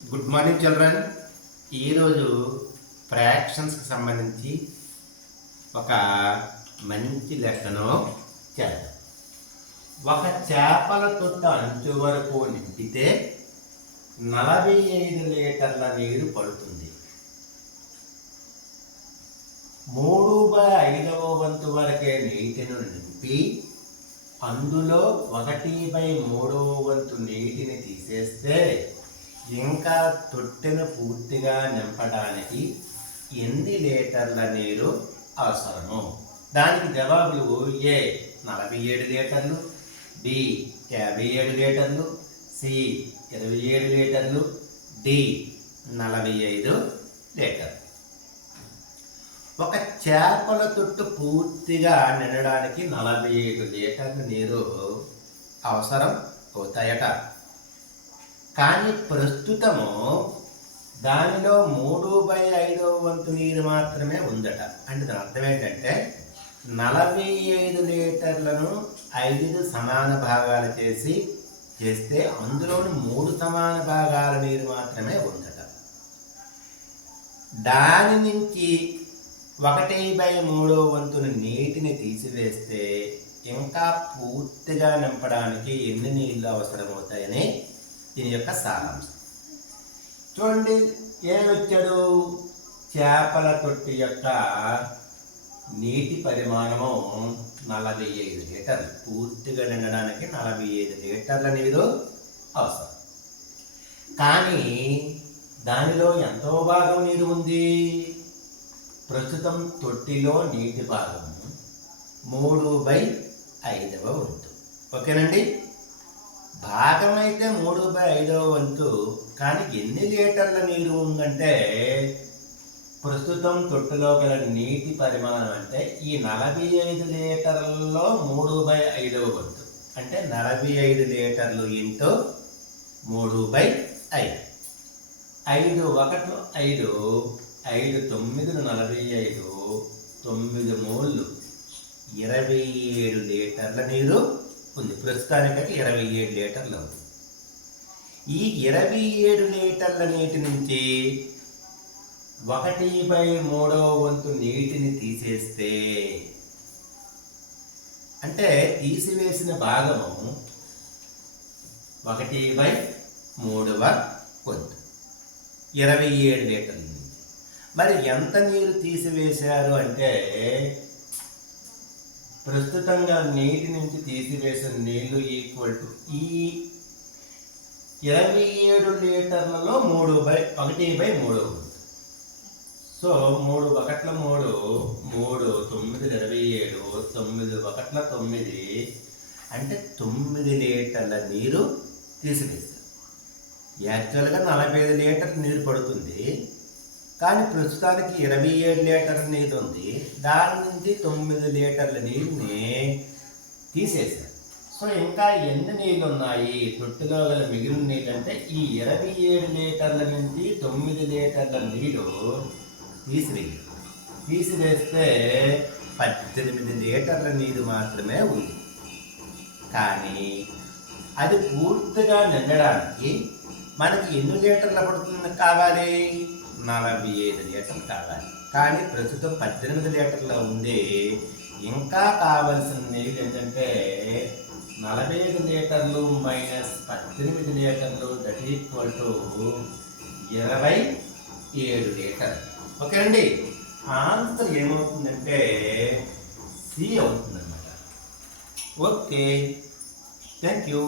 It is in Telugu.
Good morning children. ఈరోజు ఫ్రాక్షన్స్కి సంబంధించి ఒక మంచి లెక్కను చేద్దాం. ఒక చేపల తొట్ట అంచు వరకు నింపితే 45 లీటర్ల నీరు పడుతుంది. 3/5వ వంతు వరకే నీటిని నింపి అందులో 1/3వ వంతు నీటిని తీసేస్తే ఇంకా తొట్టెను పూర్తిగా నింపడానికి ఎన్ని లీటర్ల నీరు అవసరము? దానికి జవాబులు ఏ 47 లీటర్లు, బి 57 లీటర్లు, సి 27 లీటర్లు, డి 45 లీటర్లు. ఒక చేపల తొట్టు పూర్తిగా నిండడానికి 45 లీటర్ల నీరు అవసరం అవుతాయట. కానీ ప్రస్తుతము దానిలో 3/5వ వంతు నీరు మాత్రమే ఉందట. అంటే దాని అర్థం ఏంటంటే 45 లీటర్లను 5 సమాన భాగాలు చేస్తే అందులోని 3 సమాన భాగాల నీరు మాత్రమే ఉందట. దాని నుంచి 1/3వ వంతుని నీటిని తీసివేస్తే ఇంకా పూర్తిగా నింపడానికి ఎన్ని నీళ్ళు అవసరమవుతాయని దీని యొక్క సారాంశం చూడండి. ఏమొచ్చాడు? చేపల తొట్టి యొక్క నీటి పరిమాణము 45 లీటర్లు. పూర్తిగా నిండడానికి 45 లీటర్ల నీరు అవసరం. కానీ దానిలో ఎంతో భాగం నీరు ఉంది? ప్రస్తుతం తొట్టిలో నీటి భాగం 3/5వ వంతు. ఓకేనండి. భాగం అయితే 3/5వ వంతు. కానీ ఎన్ని లీటర్ల నీరు ఉందంటే ప్రస్తుతం తొట్టులో గల నీటి పరిమాణం అంటే ఈ 45 లీటర్లలో 3/5వ వంతు అంటే 45 లీటర్లు ఇంటూ 3/5. 5 1 5, 5 9 45, 9 మూళ్ళు 27 లీటర్ల నీరు ఉంది. ప్రస్తుతానికైతే 27 లీటర్లు ఉంది. ఈ 27 లీటర్ల నీటి నుంచి 1/3వ వంతు నీటిని తీసేస్తే అంటే తీసివేసిన భాగము 1/3వ వంతు 27 లీటర్ల నుంచి. మరి ఎంత నీరు తీసివేశారు అంటే ప్రస్తుతంగా నీటి నుంచి తీసివేసిన నీళ్లు ఈక్వల్ టు ఈ 27 లీటర్లలో 1/3. సో 3 1 3, 3 9 27, 9 1 9 అంటే 9 లీటర్ల నీరు తీసివేస్తారు. యాక్చువల్గా 45 లీటర్ల నీరు పడుతుంది. కానీ ప్రస్తుతానికి 27 లీటర్ల నీరు ఉంది. దాని నుంచి 9 లీటర్ల నీరుని తీసేశారు. సో ఇంకా ఎన్ని నీళ్ళు ఉన్నాయి తొట్టిలో గల మిగిలిన నీళ్ళు అంటే ఈ 27 లీటర్ల నుంచి 9 లీటర్ల నీరు తీసివేస్తే 18 లీటర్ల నీరు మాత్రమే ఉంది. కానీ అది పూర్తిగా నిండడానికి మనకి ఎన్ని లీటర్ల పడుతుంది కావాలి? 45 లీటర్లు కావాలి. కానీ ప్రస్తుతం 18 లీటర్ల ఉంది. ఇంకా కావలసిన నీళ్ళు ఏంటంటే 45 లీటర్లు మైనస్ 18 లీటర్లు దట్ ఈక్వల్ టు 27 లీటర్లు. ఓకేనండి. ఆన్సర్ ఏమవుతుందంటే సి అవుతుందన్నమాట. Okay, thank you.